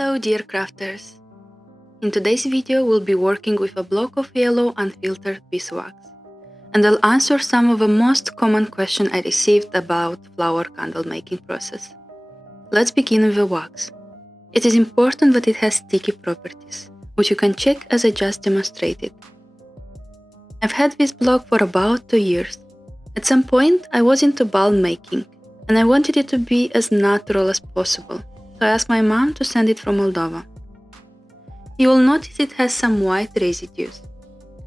Hello dear crafters! In today's video we'll be working with a block of yellow unfiltered beeswax, and I'll answer some of the most common questions I received about flower candle making process. Let's begin with the wax. It is important that it has sticky properties, which you can check as I just demonstrated. I've had this block for about 2 years. At some point I was into bulb making, and I wanted it to be as natural as possible. So I asked my mom to send it from Moldova. You will notice it has some white residues,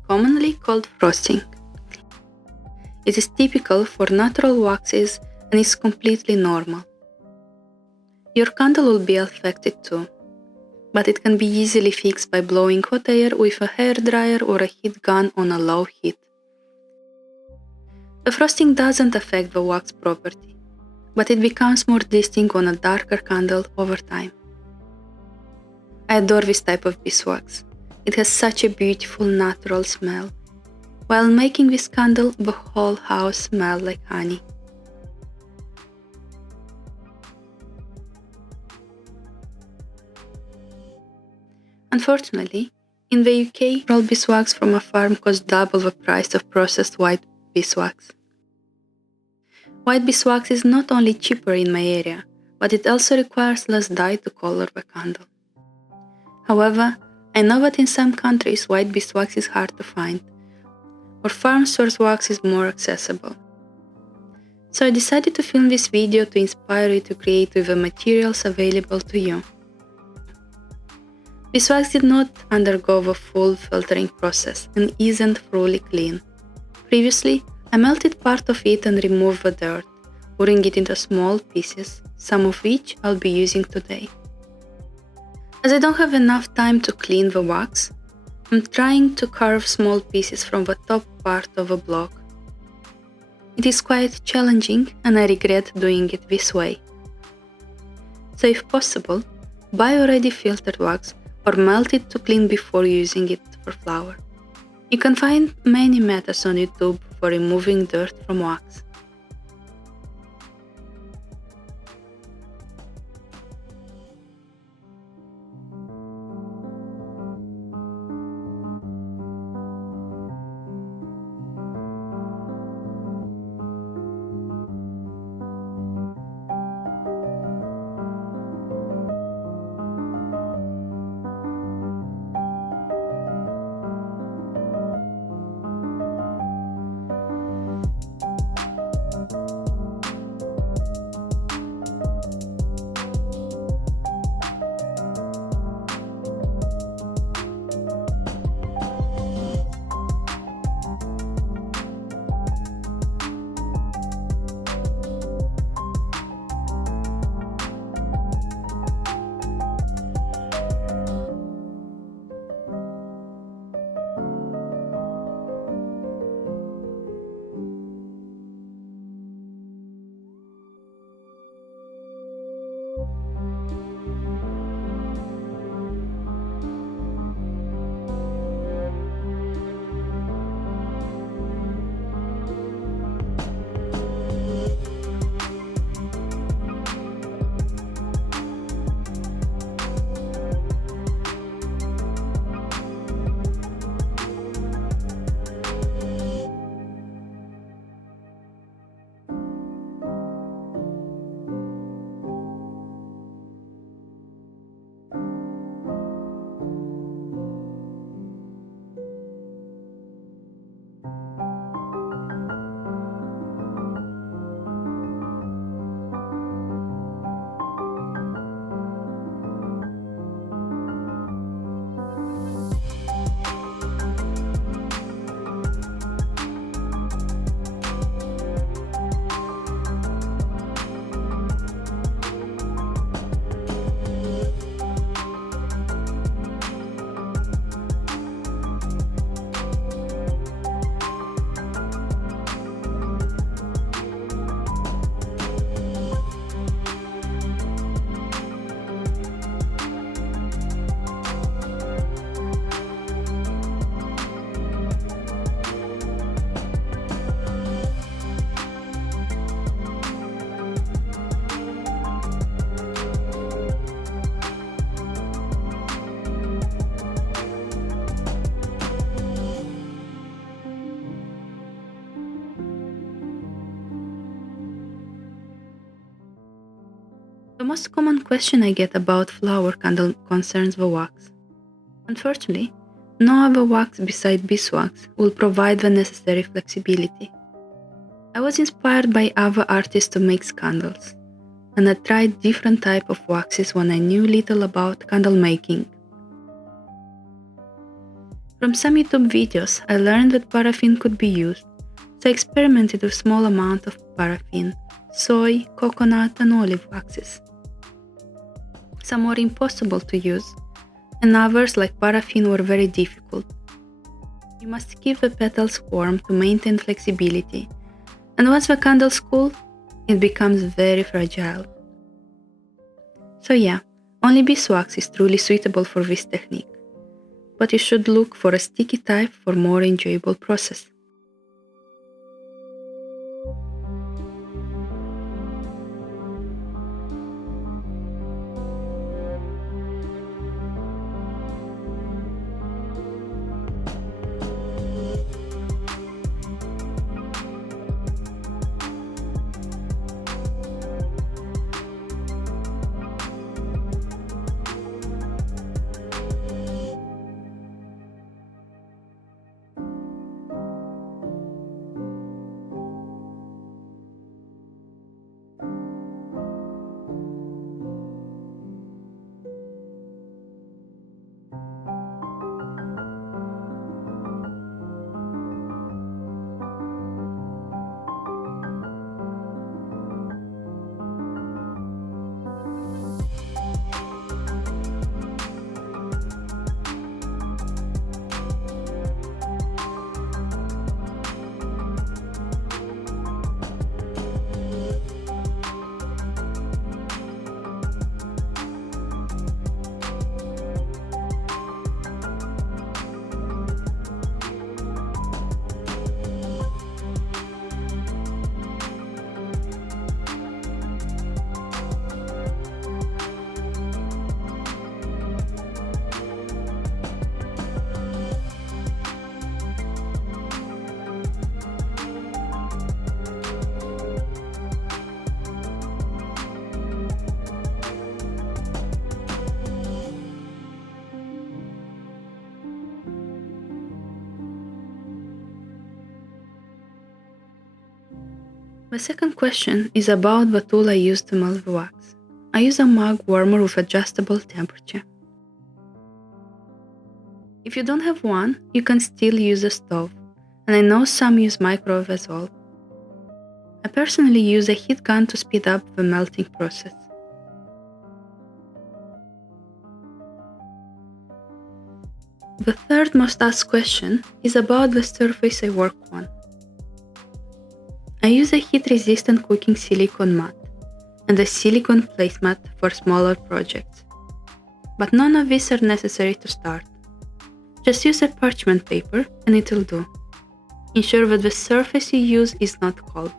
commonly called frosting. It is typical for natural waxes and is completely normal. Your candle will be affected too, but it can be easily fixed by blowing hot air with a hairdryer or a heat gun on a low heat. The frosting doesn't affect the wax property, but it becomes more distinct on a darker candle over time. I adore this type of beeswax. It has such a beautiful natural smell. While making this candle, the whole house smelled like honey. Unfortunately, in the UK, raw beeswax from a farm costs double the price of processed white beeswax. White beeswax is not only cheaper in my area, but it also requires less dye to color the candle. However, I know that in some countries white beeswax is hard to find, or farm-sourced wax is more accessible. So I decided to film this video to inspire you to create with the materials available to you. Beeswax did not undergo the full filtering process and isn't fully clean. Previously, I melted part of it and removed the dirt, pouring it into small pieces, some of which I'll be using today. As I don't have enough time to clean the wax, I'm trying to carve small pieces from the top part of a block. It is quite challenging and I regret doing it this way. So if possible, buy already filtered wax or melt it to clean before using it for flower. You can find many methods on YouTube for removing dirt from wax. The most common question I get about flower candle concerns the wax. Unfortunately, no other wax beside beeswax will provide the necessary flexibility. I was inspired by other artists to make candles, and I tried different types of waxes when I knew little about candle making. From some YouTube videos, I learned that paraffin could be used, so I experimented with small amount of paraffin, soy, coconut, and olive waxes. Some were impossible to use, and others, like paraffin, were very difficult. You must keep the petals warm to maintain flexibility, and once the candle's cool, it becomes very fragile. So yeah, only beeswax is truly suitable for this technique, but you should look for a sticky type for more enjoyable process. The second question is about the tool I use to melt the wax. I use a mug warmer with adjustable temperature. If you don't have one, you can still use a stove, and I know some use microwave as well. I personally use a heat gun to speed up the melting process. The third most asked question is about the surface I work on. I use a heat-resistant cooking silicone mat and a silicone placemat for smaller projects. But none of these are necessary to start. Just use a parchment paper and it'll do. Ensure that the surface you use is not cold.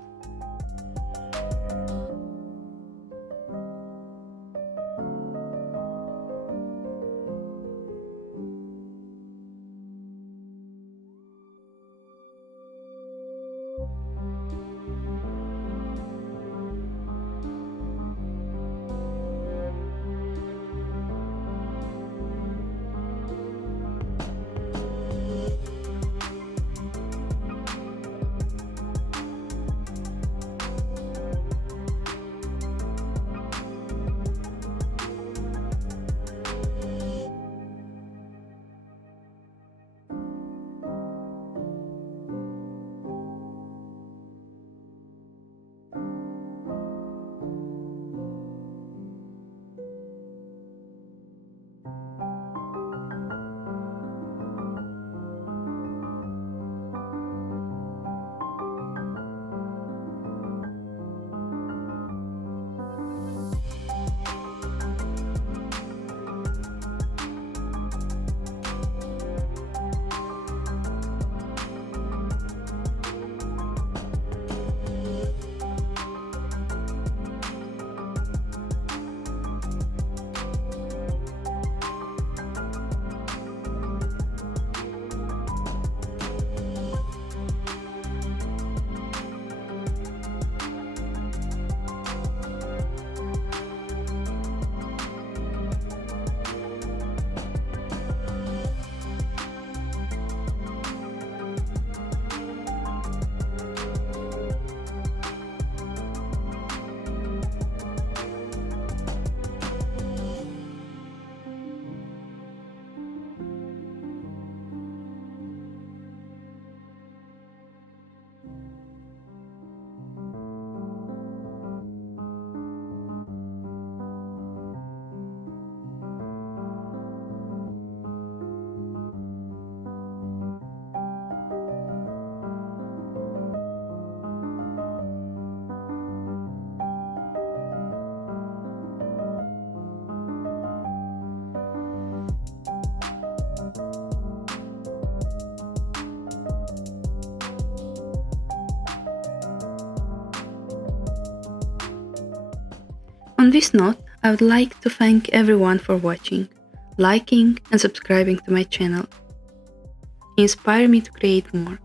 On this note, I would like to thank everyone for watching, liking and subscribing to my channel. You inspire me to create more.